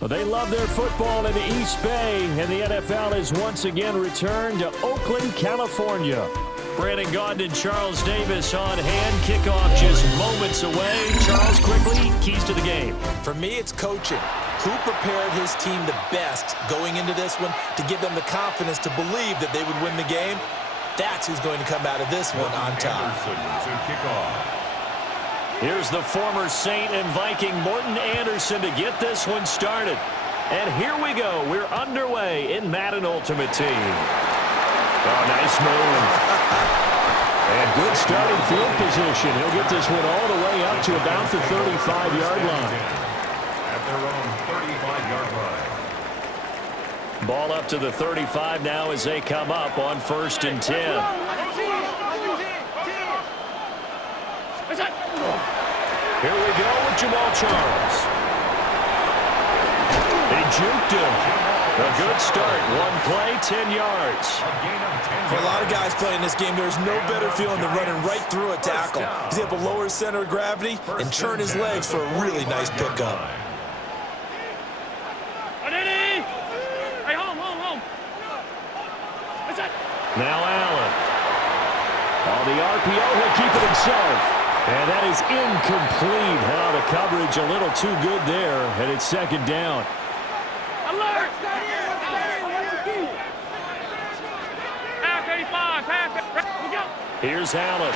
Well, they love their football in the East Bay, and the NFL is once again returned to Oakland, California. Brandon Gaudin and Charles Davis on hand. Kickoff just moments away. Charles, quickly, keys to the game. For me, it's coaching. Who prepared his team the best going into this one to give them the confidence to believe that they would win the game? That's who's going to come out of this one on top. Here's the former Saint and Viking Morton Anderson to get this one started. And here we go. We're underway in Madden Ultimate Team. Oh, nice move. And good starting field position. He'll get this one all the way up to about the 35-yard line. At their own 35-yard line. Ball up to the 35 now as they come up on 1st and 10. Here we go with Jamal Charles. They juked him. A good start. One play, 10 yards. For a lot of guys playing this game, there's no better feeling than running right through a tackle. He's able to lower his center of gravity and turn his legs for a really nice pickup. Now Allen. On the RPO, he'll keep it himself. And that is incomplete. Oh, the coverage a little too good there, and it's 2nd down. Alert! Here's Allen.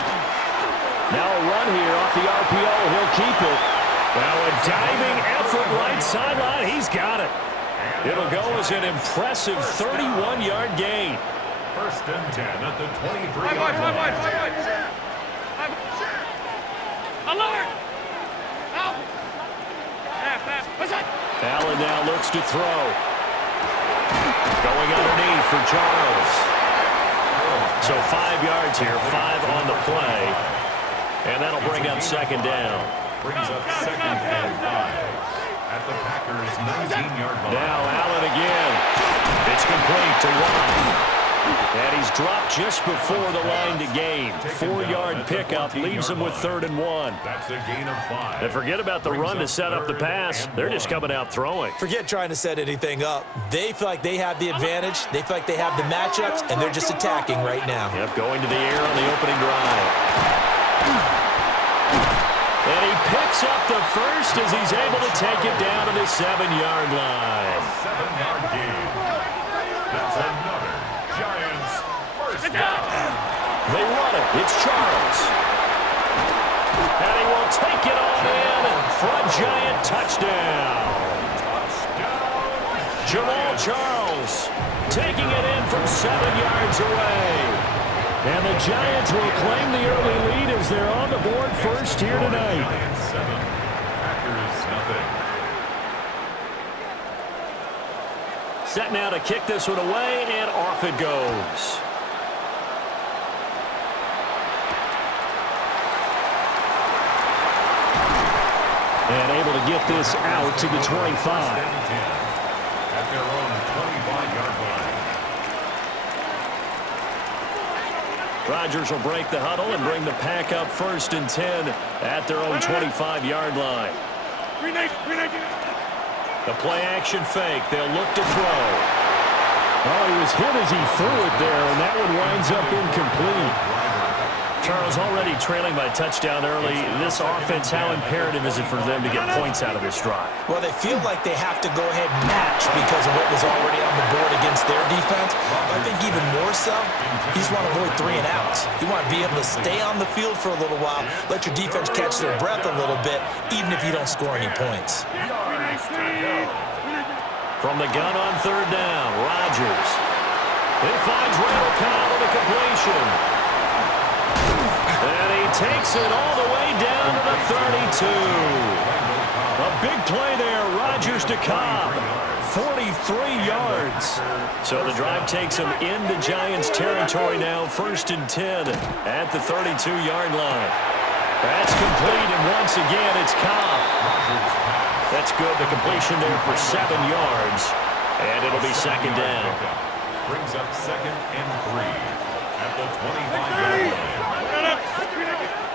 Now a run here off the RPO. He'll keep it. Now a diving effort right sideline. He's got it. It'll go as an impressive 31-yard gain. 1st and 10 at the 23-yard line. Alert! Allen now looks to throw. Going underneath for Charles. So 5 yards here, 5 on the play. And that'll bring up 2nd down. Brings up 2nd and 5 at the Packers' 19-yard line. Now Allen again. It's complete to Watt. And he's dropped just before the line to gain. 4-yard pickup leaves him with 3rd and 1. That's a gain of 5. And forget about the run to set up the pass. They're just coming out throwing. Forget trying to set anything up. They feel like they have the advantage. They feel like they have the matchups, and they're just attacking right now. Yep, going to the air on the opening drive. And he picks up the first as he's able to take it down to the 7-yard line. 7-yard gain. That's another Giants first down. They run it. It's Charles. And he will take it on in for a Giant touchdown. Jamal Charles taking it in from 7 yards away. And the Giants will claim the early lead as they're on the board first here tonight. Giants 7, Packers nothing. Set now to kick this one away, and off it goes. And able to get this out to the 25. At their own 25-yard line. Rodgers will break the huddle and bring the pack up 1st and 10 at their own 25-yard line. The play-action fake. They'll look to throw. Oh, he was hit as he threw it there, and that one winds up incomplete. Charles, already trailing by touchdown early. This offense, how imperative is it for them to get points out of this drive? Well, they feel like they have to go ahead and match because of what was already on the board against their defense. But I think even more so, you just want to avoid 3 and outs. You want to be able to stay on the field for a little while, let your defense catch their breath a little bit, even if you don't score any points. From the gun on 3rd down, Rodgers. It finds Randall Cobb with a completion. And he takes it all the way down to the 32. A big play there, Rodgers to Cobb. 43 yards. So the drive takes him into Giants territory now, 1st and 10 at the 32-yard line. That's complete, and once again, it's Cobb. That's good. The completion there for 7 yards, and it'll be 2nd down. Brings up 2nd and 3 at the 25-yard line.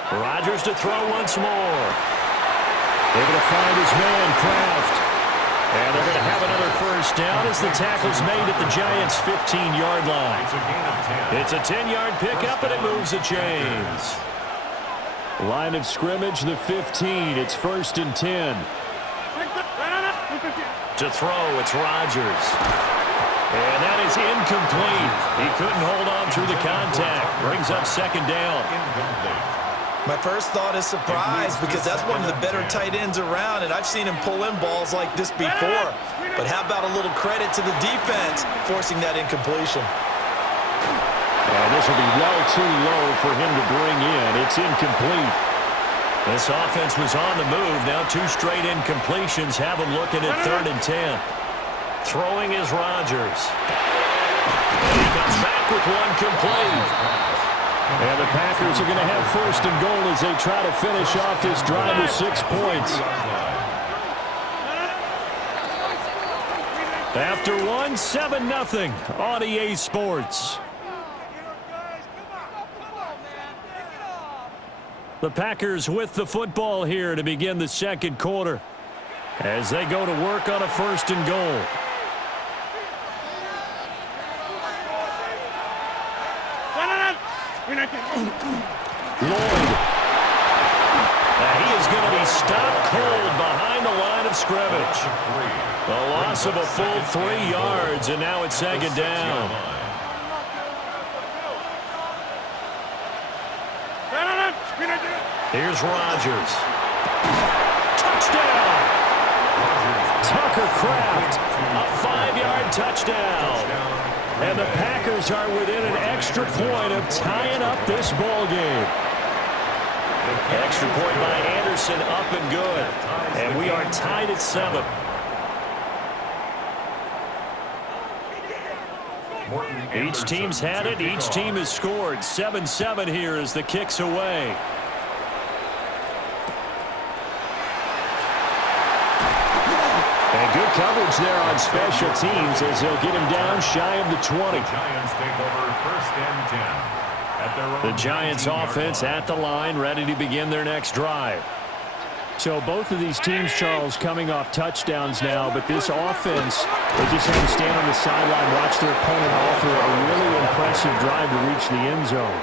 Rodgers to throw once more. Able to find his man, Kraft. And they're going to down as the tackle's made at the Giants' 15-yard line. It's a gain of 10. It's a 10-yard pickup, and it moves the chains. Line of scrimmage, the 15. It's 1st and 10. To throw, it's Rodgers. And that is incomplete. He couldn't hold on through the contact. Brings up 2nd down. My first thought is surprise because that's one of the better tight ends around, and I've seen him pull in balls like this before. But how about a little credit to the defense forcing that incompletion? And this will be well too low for him to bring in. It's incomplete. This offense was on the move. Now 2 straight incompletions have him looking at 3rd and 10. Throwing is Rodgers. And he comes back with one complete. And the Packers are going to have 1st and goal as they try to finish off this drive with 6 points. After 1, 7-0 on EA Sports. The Packers with the football here to begin the 2nd quarter as they go to work on a 1st and goal. Lloyd. He is going to be stopped cold behind the line of scrimmage. A loss of a full 3 yards, and now it's 2nd down. Here's Rodgers. Touchdown! Tucker Kraft, a 5-yard touchdown. And the Packers are within an extra point of tying up this ball game. Extra point by Anderson, up and good. And we are tied at 7. Each team's had it. Each team has scored. 7-7 here as the kick's away. And good coverage there on special teams as they'll get him down shy of the 20. The Giants take over 1st and 10. At their own The Giants offense at the line, ready to begin their next drive. So both of these teams, Charles, coming off touchdowns now, but this offense, they just had to stand on the sideline, watch their opponent offer a really impressive drive to reach the end zone.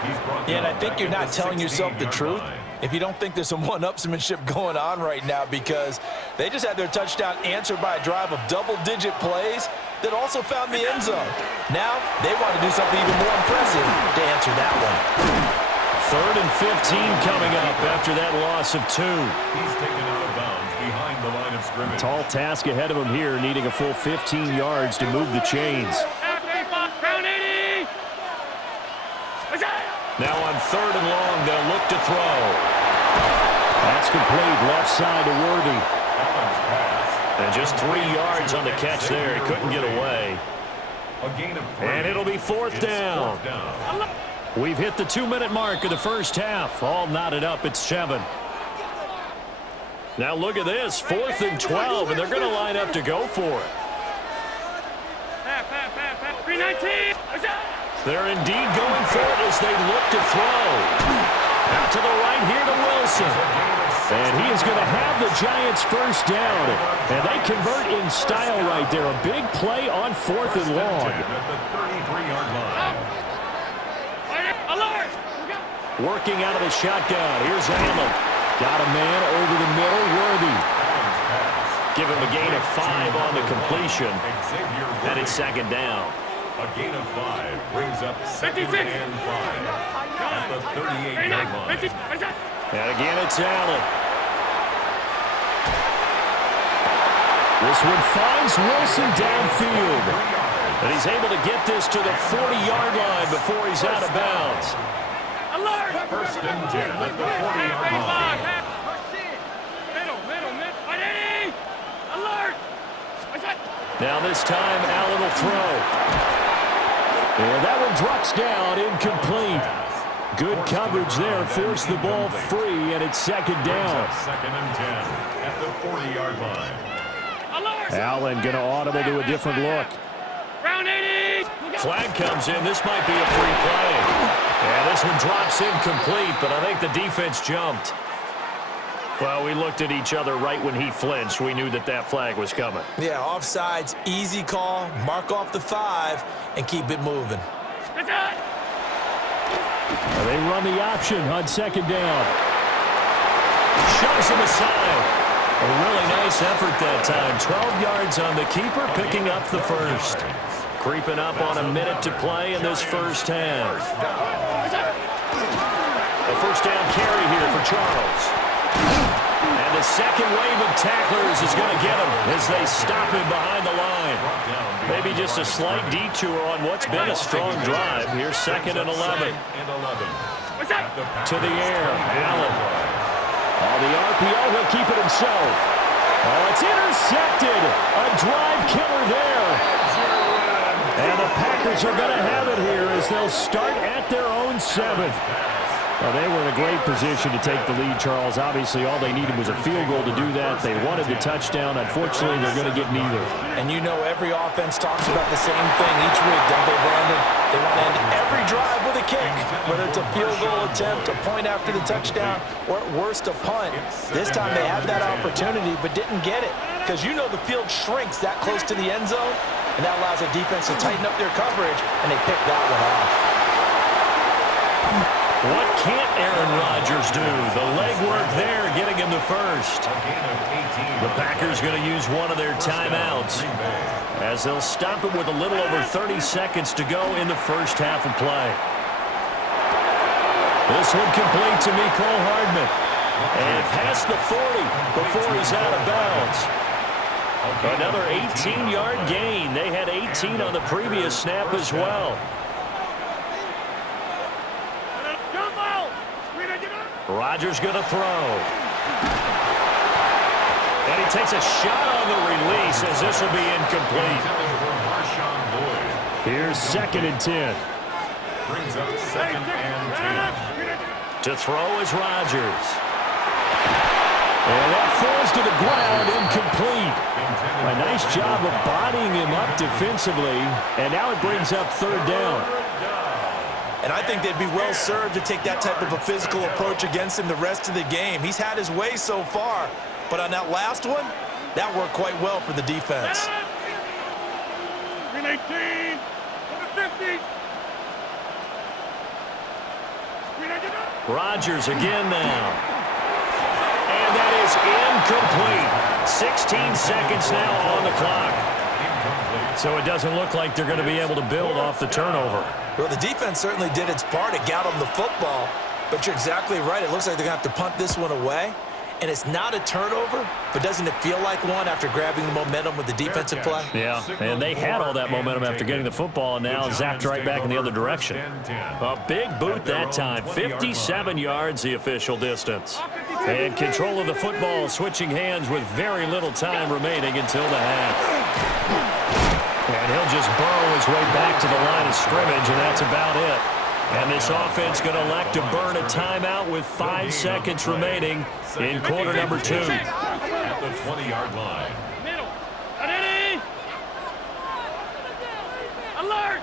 Yeah, and I think you're not telling yourself the truth if you don't think there's some one-upsmanship going on right now, because they just had their touchdown answered by a drive of double-digit plays that also found the end zone. Now they want to do something even more impressive to answer that one. 3rd and 15 coming up after that loss of 2. He's taken out of bounds behind the line of scrimmage. Tall task ahead of him here, needing a full 15 yards to move the chains. Now on 3rd and long, they'll look to throw. That's complete, left side to Worthy. And just 3 yards on the catch there. He couldn't get away. And it'll be 4th down. We've hit the 2-minute mark of the first half. All knotted up at 7. Now look at this. 4th and 12, and they're going to line up to go for it. 319. They're indeed going for it as they look to throw. Out to the right here to Wilson. And he is going to have the Giants 1st down. And they convert in style right there. A big play on 4th and long. Working out of the shotgun. Here's Allen. Got a man over the middle. Worthy. Give him a gain of 5 on the completion. And it's 2nd down. A gain of 5 brings up 2nd and 5 at the 38-yard line. And again, it's Allen. This one finds Wilson downfield. And he's able to get this to the 40-yard line before he's out of bounds. 1st and 10 at the 40-yard line. Now this time, Allen will throw. And that one drops down, incomplete. Good coverage there, forced the ball free, and it's 2nd down. 2nd and 10 at the 40-yard line. Allen going to audible to a different look. Flag comes in. This might be a free play. And this one drops incomplete, but I think the defense jumped. Well, we looked at each other right when he flinched. We knew that that flag was coming. Yeah, offsides, easy call. Mark off the 5 and keep it moving. They run the option on second down. Shoves him aside. A really nice effort that time. 12 yards on the keeper, picking up the first. Creeping up on a minute to play in this first half. A first down carry here for Charles. And the second wave of tacklers is going to get him as they stop him behind the line. Maybe just a slight detour on what's been a strong drive. Here's 2nd and 11. To the air, Allen. Oh, the RPO, he'll keep it himself. Oh, it's intercepted. A drive killer there. And the Packers are going to have it here as they'll start at their own 7th. Well, they were in a great position to take the lead, Charles. Obviously, all they needed was a field goal to do that. They wanted the touchdown. Unfortunately, they're going to get neither. And you know every offense talks about the same thing each week, don't they, Brandon? They want to end every drive with a kick, whether it's a field goal attempt, a point after the touchdown, or at worst, a punt. This time they had that opportunity but didn't get it because you know the field shrinks that close to the end zone, and that allows a defense to tighten up their coverage, and they pick that one off. What can't Aaron Rodgers do? The legwork there, getting him the first. The Packers going to use one of their timeouts as they'll stop it with a little over 30 seconds to go in the first half of play. This one complete to Mecole Hardman. And past the 40 before he's out of bounds. Another 18-yard gain. They had 18 on the previous snap as well. Rodgers going to throw. And he takes a shot on the release as this will be incomplete. Here's 2nd and 10. Brings up 2nd and 10. To throw is Rodgers. And that falls to the ground, incomplete. A nice job of bodying him up defensively. And now it brings up 3rd down. And I think they'd be well served to take that type of a physical approach against him the rest of the game. He's had his way so far, but on that last one, that worked quite well for the defense. 319, 50. Rodgers again now. And that is incomplete. 16 seconds now on the clock. So it doesn't look like they're going to be able to build off the turnover. Well, the defense certainly did its part to get them the football, but you're exactly right. It looks like they're going to have to punt this one away. And it's not a turnover, but doesn't it feel like one after grabbing the momentum with the defensive play? Yeah, and they had all that momentum after getting the football, and now zapped right back in the other direction. A big boot that time, 57 yards the official distance. And control of the football switching hands with very little time remaining until the half. And he'll just burrow his way back to the line of scrimmage, and that's about it. And this offense going to elect to burn a timeout with 5 seconds remaining in quarter number 2. At the 20-yard line. Middle. Ready? Alert!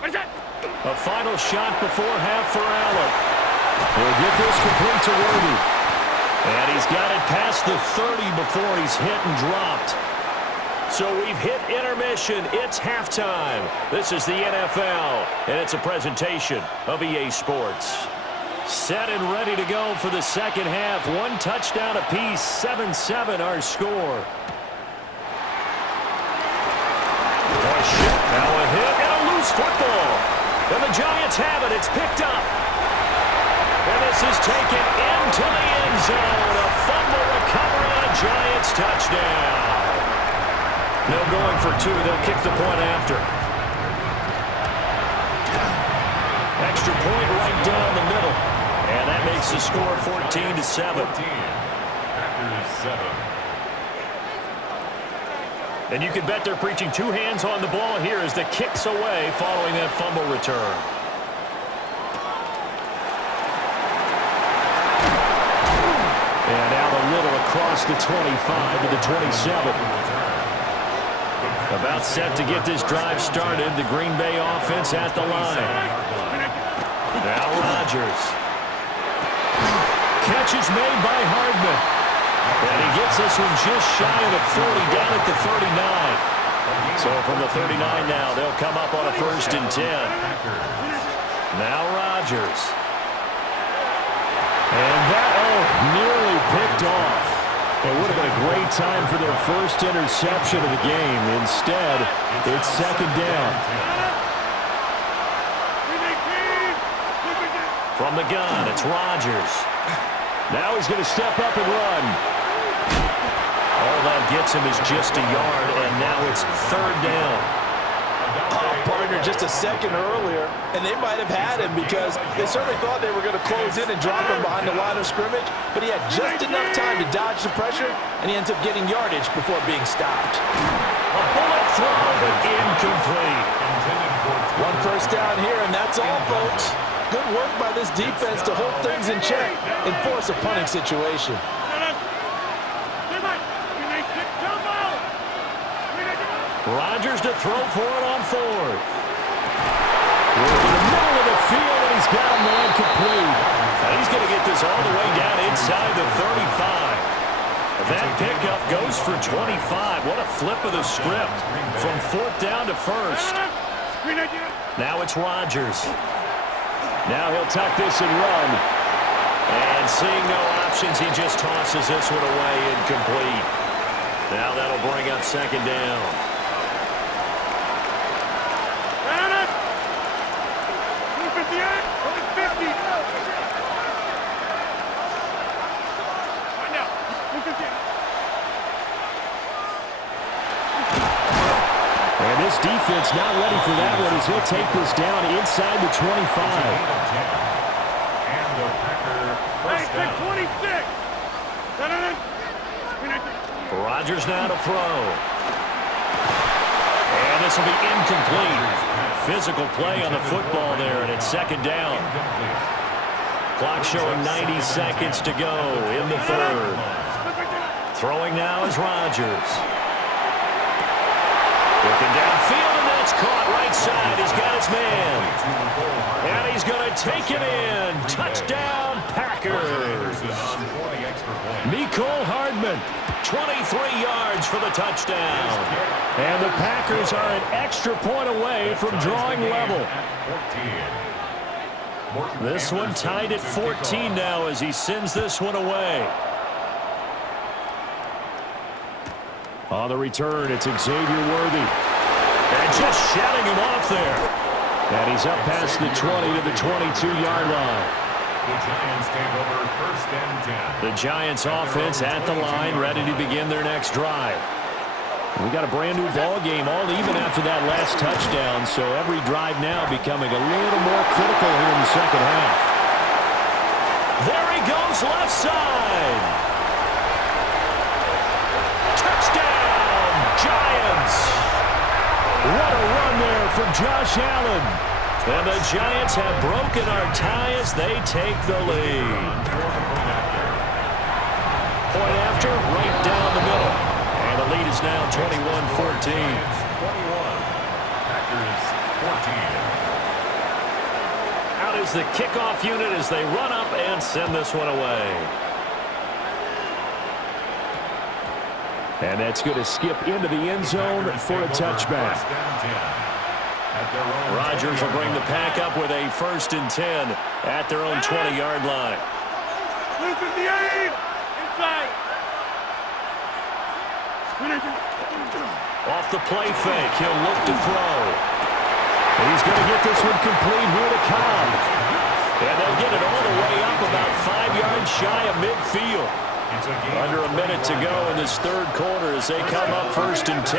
What's that? A final shot before half for Allen. He'll get this complete to Worthy. And he's got it past the 30 before he's hit and dropped. So we've hit intermission. It's halftime. This is the NFL, and it's a presentation of EA Sports. Set and ready to go for the second half. One touchdown apiece, 7-7 our score. Now a hit and a loose football. And the Giants have it. It's picked up. And this is taken into the end zone. A fumble recovery on a Giants touchdown. No going for 2. They'll kick the point after. Extra point right down the middle. And that makes the score 14-7. Packers 7. And you can bet they're preaching 2 hands on the ball here as the kick's away following that fumble return. And out a little across the 25 to the 27. About set to get this drive started. The Green Bay offense at the line. Now Rodgers. catch is made by Hardman. And he gets this one just shy of the 40, down at the 39. So from the 39 now, they'll come up on a 1st and 10. Now Rodgers. And that, nearly picked off. It would have been a great time for their first interception of the game. Instead, it's 2nd down. From the gun, it's Rodgers. Now he's going to step up and run. All that gets him is just a yard, and now it's 3rd down. Oh, partner, just a second earlier, and they might have had him because they certainly thought they were going to close in and drop him behind the line of scrimmage, but he had just enough time to dodge the pressure, and he ends up getting yardage before being stopped. A bullet throw, but incomplete. 1 first down here, and that's all, folks. Good work by this defense to hold things in check and force a punting situation. Rodgers to throw for it on 4th. Working the middle of the field, and he's got a man complete. And he's going to get this all the way down inside the 35. That pickup goes for 25. What a flip of the script from 4th down to 1st. Now it's Rodgers. Now he'll tuck this and run. And seeing no options, he just tosses this one away incomplete. Now that'll bring up 2nd down. And this defense not ready for that one as he'll take this down inside the 25. And the Packer first down. 26. Rodgers now to throw. And this will be incomplete. Physical play on the football there, and it's 2nd down. Clock showing 90 seconds to go in the 3rd. Throwing now is Rodgers. Looking downfield, and that's caught right side. He's got his man. And he's going to take it in. Touchdown, Packers. Mecole Hardman, 23 yards for the touchdown. And the Packers are an extra point away from drawing level. This one tied at 14 now as he sends this one away. On the return, it's Xavier Worthy. And just shouting him off there. And he's up past the 20 to the 22-yard line. The Giants take over 1st and 10. The Giants offense at the line, ready to begin their next drive. We got a brand new ball game, all even after that last touchdown, so every drive now becoming a little more critical here in the 2nd half. There he goes, left side. Touchdown, Giants. What a run there from Josh Allen. And the Giants have broken our tie as they take the lead. Point after, right down the middle. And the lead is now 21-14. 21. Packers 14. Out is the kickoff unit as they run up and send this one away. And that's going to skip into the end zone for a touchback. Rodgers will bring the pack up with a 1st and 10 at their own 20-yard line. Inside. Off the play fake, he'll look to throw. And he's going to get this one complete here to Cobb. And they'll get it all the way up about 5 yards shy of midfield. Under a minute to go in this 3rd quarter as they come up 1st and 10.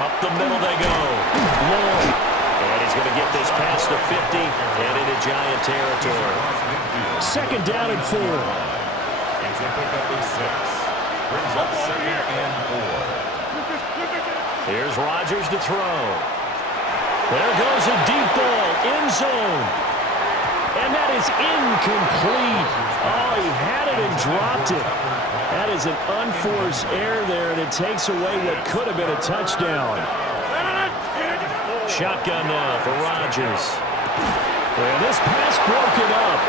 Up the middle they go. Lloyd. And he's going to get this past the 50 and into Giant territory. 2nd down and 4. It's a pickup of 6. Brings up 2nd and 4. Here's Rodgers to throw. There goes a deep ball, end zone. And that is incomplete. Oh, he had it and dropped it. That is an unforced error there, and it takes away what could have been a touchdown. Shotgun now for Rodgers. And this pass broken up.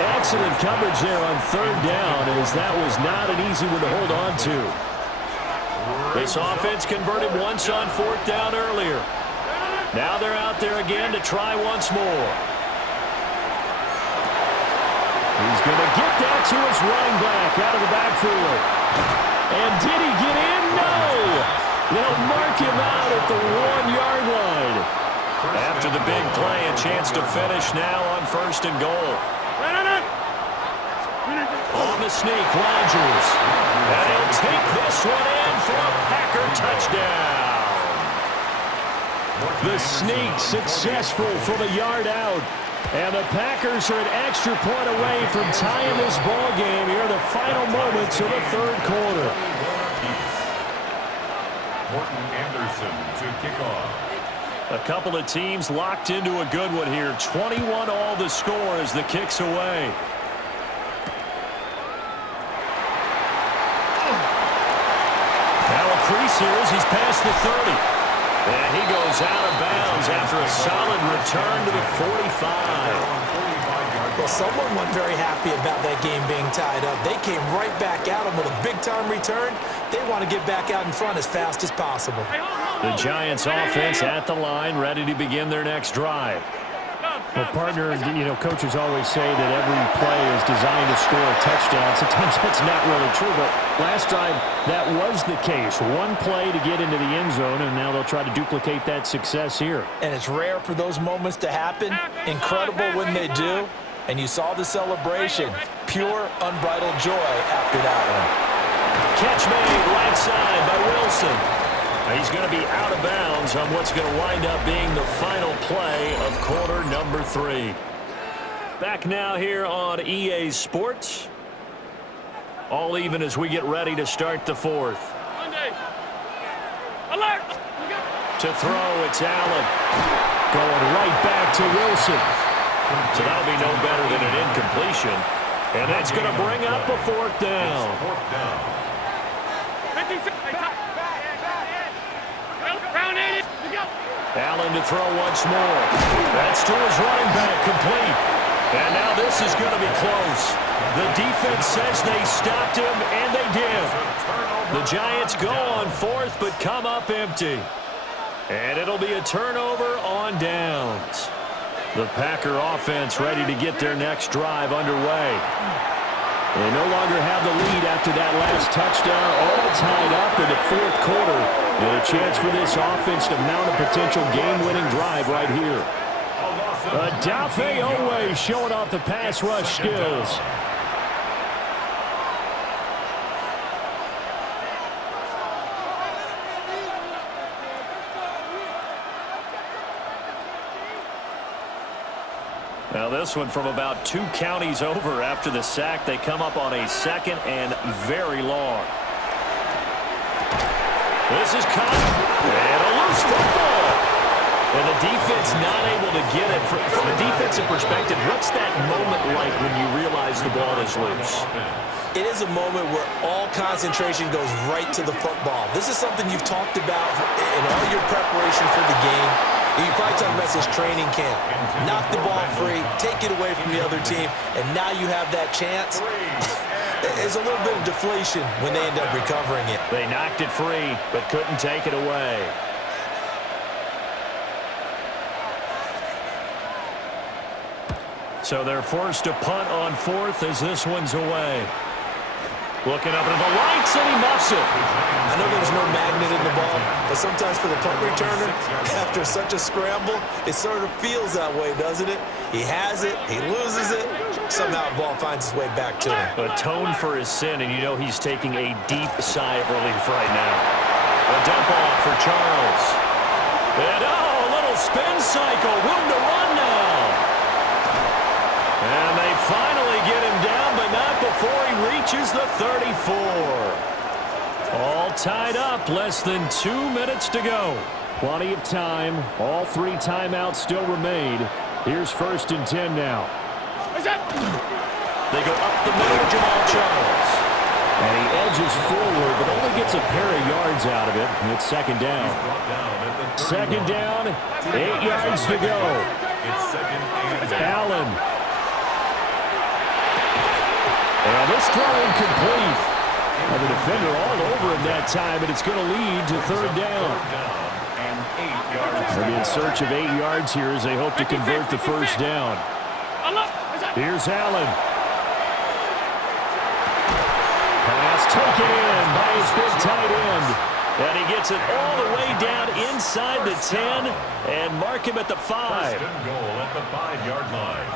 Excellent coverage there on third down, as that was not an easy one to hold on to. This offense converted once on fourth down earlier. Now they're out there again to try once more. He's going to get that to his running back out of the backfield. And did he get in? No! They'll mark him out at the 1-yard line. After the big play, a chance to finish now on first and goal. On the sneak, Rodgers. And he'll take this one in for a Packer touchdown. The sneak successful from a yard out. And the Packers are an extra point away from tying this ball game here in the final moments of the third quarter. Morton Anderson to kick off. A couple of teams locked into a good one here. 21 all the score as the kick's away. Now a crease here as he's past the 30. And he goes out of bounds after a solid return to the 45. Well, someone wasn't very happy about that game being tied up. They came right back at him with a big-time return. They want to get back out in front as fast as possible. The Giants offense at the line, ready to begin their next drive. Well, partner, you know, coaches always say that every play is designed to score a touchdown. Sometimes that's not really true, but last drive, that was the case. One play to get into the end zone, and now they'll try to duplicate that success here. And it's rare for those moments to happen. Incredible when they do. And you saw the celebration. Pure, unbridled joy after that one. Catch made right side by Wilson. He's going to be out of bounds on what's going to wind up being the final play of quarter number 3. Back now here on EA Sports. All even as we get ready to start the fourth. Alert! To throw, it's Allen. Going right back to Wilson. So that'll be no better than an incompletion. And that's going to bring up a fourth down. Allen to throw once more. That's to his running back, complete. And now this is going to be close. The defense says they stopped him, and they did. The Giants go on fourth, but come up empty. And it'll be a turnover on downs. The Packer offense ready to get their next drive underway. They no longer have the lead after that last touchdown, all tied up in the fourth quarter. And a chance for this offense to mount a potential game-winning drive right here. Adafe Owe showing off the pass rush skills. Now this one from about 2 counties over after the sack. They come up on a second and very long. This is caught. And a loose football. And the defense not able to get it. From a defensive perspective, what's that moment like when you realize the ball is loose? It is a moment where all concentration goes right to the football. This is something you've talked about in all your preparation for the game. You probably talk about this training camp. Knock the ball free, take it away from the other team, and now you have that chance. There's a little bit of deflation when they end up recovering it. They knocked it free, but couldn't take it away. So they're forced to punt on fourth as this one's away. Looking up at the lights, and he muffs it. I know there's no magnet in the ball, but sometimes for the punt returner, after such a scramble, it sort of feels that way, doesn't it? He has it, he loses it, somehow the ball finds its way back to him. Atone for his sin, and you know he's taking a deep sigh of relief right now. A dump off for Charles. And a little spin cycle, room to run now. And they finally get him down, but not before he reaches the 34. All tied up, less than 2 minutes to go. Plenty of time. All 3 timeouts still remain. Here's 1st and 10 now. They go up the middle, Jamal Charles. And he edges forward, but only gets a pair of yards out of it. And it's 2nd down. 2nd down, 8 yards to go. It's 2nd and Allen. And this throw incomplete. And the defender all over him that time, and it's going to lead to third down. They'll be in search of 8 yards here as they hope to convert the first down. Here's Allen. Pass taken in by his big tight end. And he gets it all the way down inside the 10 and mark him at the 5. First and goal at the 5-yard line.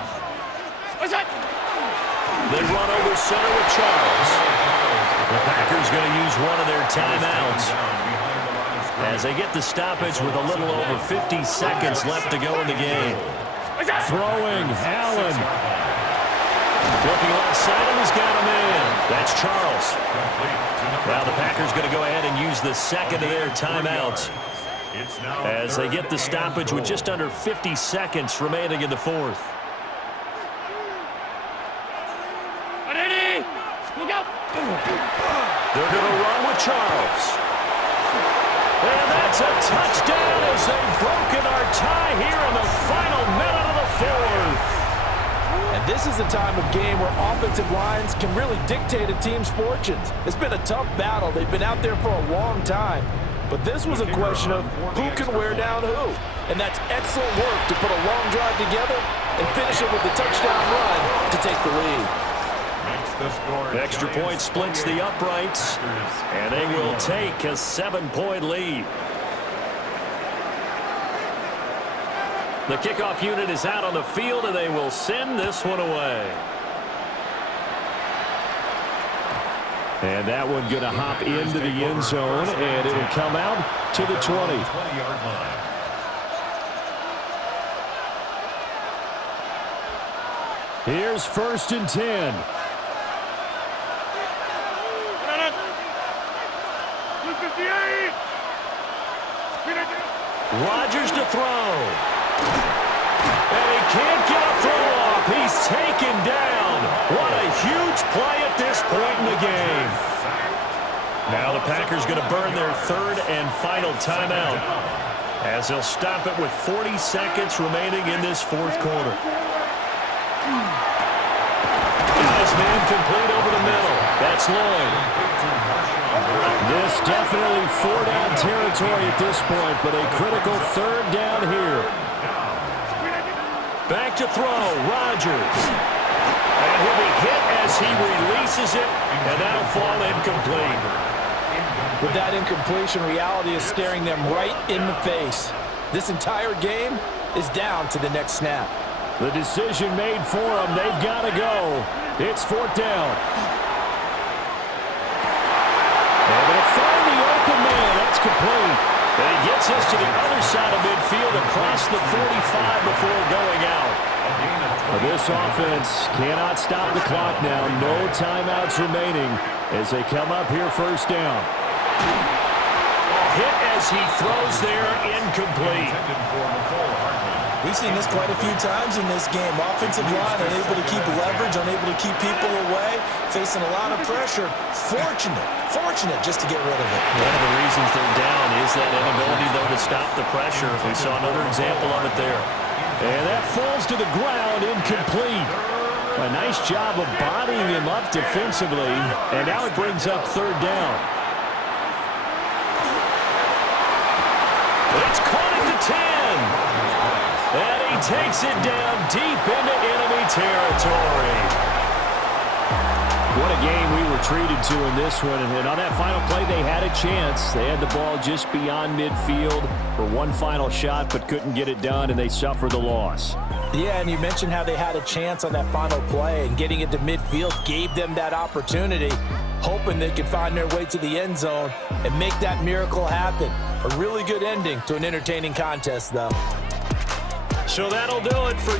They run over center with Charles. The Packers going to use one of their timeouts as they get the stoppage with a little over 50 seconds left to go in the game. Throwing, Allen. Looking left side, and he's got him in. That's Charles. Now the Packers going to go ahead and use the second of their timeouts as they get the stoppage with just under 50 seconds remaining in the fourth. They're going to run with Charles. And that's a touchdown as they've broken our tie here in the final minute of the fourth. And this is a time of game where offensive lines can really dictate a team's fortunes. It's been a tough battle. They've been out there for a long time. But this was a question of who can wear down who. And that's excellent work to put a long drive together and finish it with a touchdown run to take the lead. The extra point splits the uprights, and they will take a 7-point lead. The kickoff unit is out on the field, and they will send this one away. And that one going to hop into the end zone, and it'll come out to the 20. Here's 1st and 10. Rodgers to throw. And he can't get a throw off. He's taken down. What a huge play at this point in the game. Now the Packers going to burn their third and final timeout as they'll stop it with 40 seconds remaining in this fourth quarter. Nice man complete over the middle. That's Lloyd. This definitely 4-down territory at this point, but a critical third down here. Back to throw, Rodgers. And he'll be hit as he releases it, and that'll fall incomplete. With that incompletion, reality is staring them right in the face. This entire game is down to the next snap. The decision made for them. They've got to go. It's 4th down. They're going to find the open man. That's complete. And he gets us to the other side of midfield across the 45 before going out. This offense cannot stop the clock now. No timeouts remaining as they come up here 1st down. Hit as he throws there, incomplete. We've seen this quite a few times in this game. Offensive line unable to keep leverage, unable to keep people away, facing a lot of pressure. Fortunate just to get rid of it. One of the reasons they're down is that inability, though, to stop the pressure. We saw another example of it there. And that falls to the ground, incomplete. A nice job of bodying him up defensively, and now it brings up 3rd down. It's caught at the 10. And he takes it down deep into enemy territory. What a game we were treated to in this one. And on that final play, they had a chance. They had the ball just beyond midfield for one final shot, but couldn't get it done, and they suffered the loss. Yeah, and you mentioned how they had a chance on that final play, and getting it to midfield gave them that opportunity, hoping they could find their way to the end zone and make that miracle happen. A really good ending to an entertaining contest, though. So that'll do it for